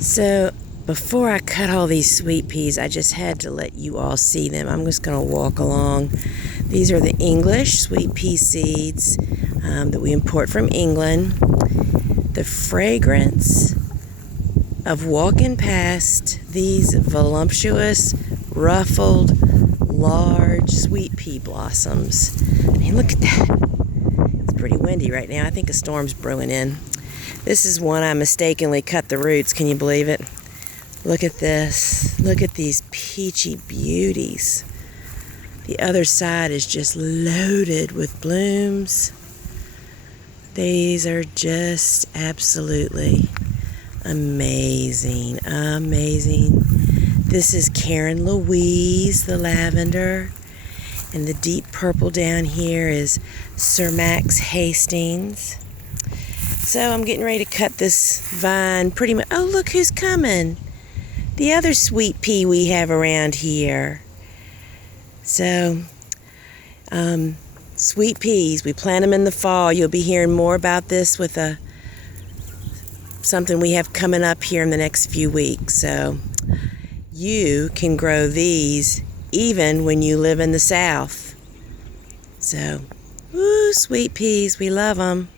So before I cut all these sweet peas, I just had to let you all see them. I'm just going to walk along. These are the English sweet pea seeds that we import from England. The fragrance of walking past these voluptuous, ruffled, large sweet pea blossoms. I mean, look at that. It's pretty windy right now. I think a storm's brewing in. This is one I mistakenly cut the roots. Can you believe it? Look at this. Look at these peachy beauties. The other side is just loaded with blooms. These are just absolutely amazing. Amazing. This is Karen Louise, the lavender. And the deep purple down here is Sir Max Hastings. So I'm getting ready to cut this vine pretty much. Oh, look who's coming. The other sweet pea we have around here. So, sweet peas, we plant them in the fall. You'll be hearing more about this with something we have coming up here in the next few weeks. So, you can grow these even when you live in the South. So, woo, sweet peas, we love them.